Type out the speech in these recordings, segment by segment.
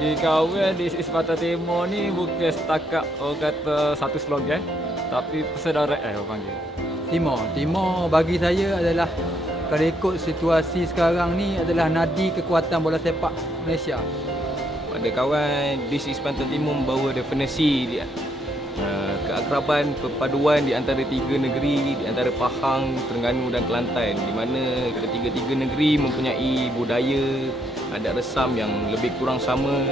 Bagi kawan di Sepatah Timur ni bukan setakat orang kata satu slogan, tapi persaudaraan orang panggil. Timor bagi saya adalah, kalau ikut situasi sekarang ni, adalah nadi kekuatan bola sepak Malaysia. Pada kawan, This is Pantai Timur membawa definisi dia, keakraban, perpaduan di antara tiga negeri, di antara Pahang, Terengganu dan Kelantan, di mana ketiga-tiga negeri mempunyai budaya, adat resam yang lebih kurang sama.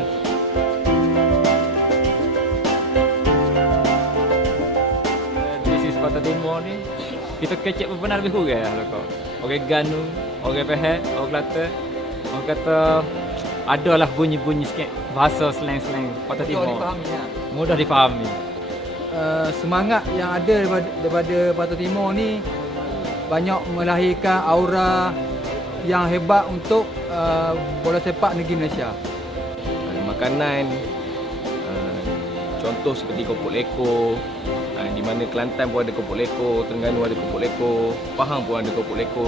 Di Sepatah Timur ni kita kecek benar lebih kurang lah kau. Orang Ganu, orang Pahang, orang Kelantan, orang kata adalah bunyi-bunyi sikit bahasa slang-slang Patah Timur. Mudah difahami. Semangat yang ada daripada Patah Timur ni banyak melahirkan aura yang hebat untuk bola sepak negeri Malaysia. Makanan, contoh seperti kopok leko, di mana Kelantan pun ada kopok leko, Terengganu ada kopok leko, Pahang pun ada kopok leko.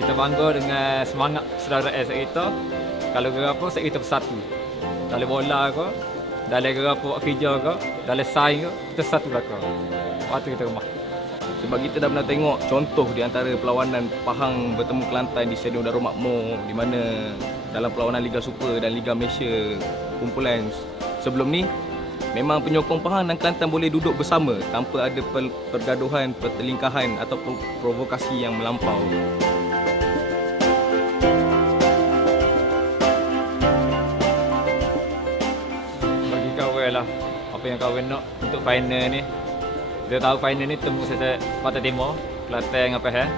Kita bangga dengan semangat persaudaraan kita. Kalau apa set kita bersatu. Dalam bola ke, dalam apa buat kerja ke, dalam saing ke, kita satu belakang. Waktu kita rumah. Sebab kita dah pernah tengok contoh di antara perlawanan Pahang bertemu Kelantan di Stadium Darul Makmur, di mana dalam perlawanan Liga Super dan Liga Malaysia kumpulan sebelum ni, memang penyokong Pahang dan Kelantan boleh duduk bersama tanpa ada pergaduhan, pertelingkahan atau provokasi yang melampau. Bagi kawan lah, apa yang kawan nak untuk final ni. Kita tahu final ni temu saja Patah Timur, Kelantan dengan Pahang.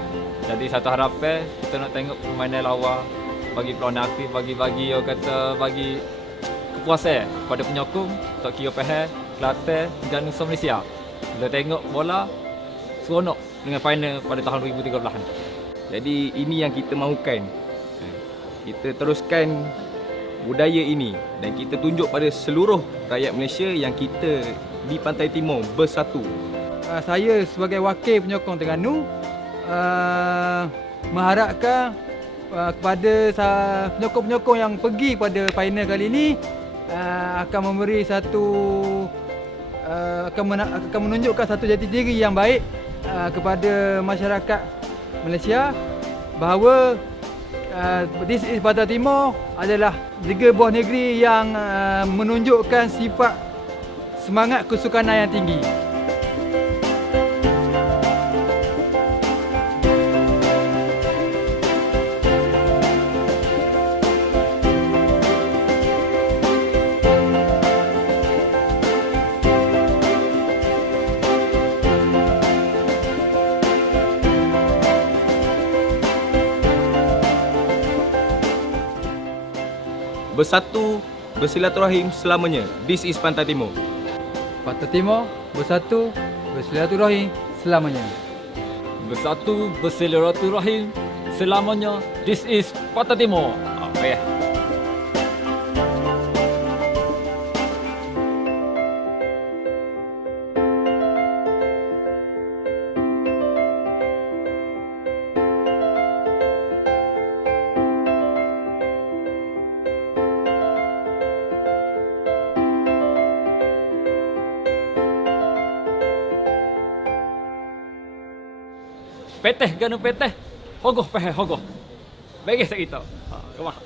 Jadi satu harapan kita nak tengok permainan lawa, bagi perlawanan aktif, bagi orang kata bagi kepuasan pada penyokong untuk kira Pahang, Kelantan dan Nusa Malaysia. Kita tengok bola seronok dengan final pada tahun 2013 ni. Jadi ini yang kita mahukan. Kita teruskan budaya ini dan kita tunjuk pada seluruh rakyat Malaysia yang kita di Pantai Timur bersatu. Saya sebagai wakil penyokong Terengganu mengharapkan kepada penyokong-penyokong yang pergi pada final kali ini akan memberi satu akan menunjukkan satu jati diri yang baik kepada masyarakat Malaysia, bahawa This is Pantai Timur adalah tiga buah negeri yang menunjukkan sifat semangat kesukanan yang tinggi. Bersatu, bersilaturahim selamanya. This is Pantai Timur. Pantai Timur bersatu, bersilaturahim selamanya. Bersatu, bersilaturahim selamanya. This is Patah Timur. Apa ya? Peteh ganu peteh, hogoh peh hogoh. Bagi kita. Kemah.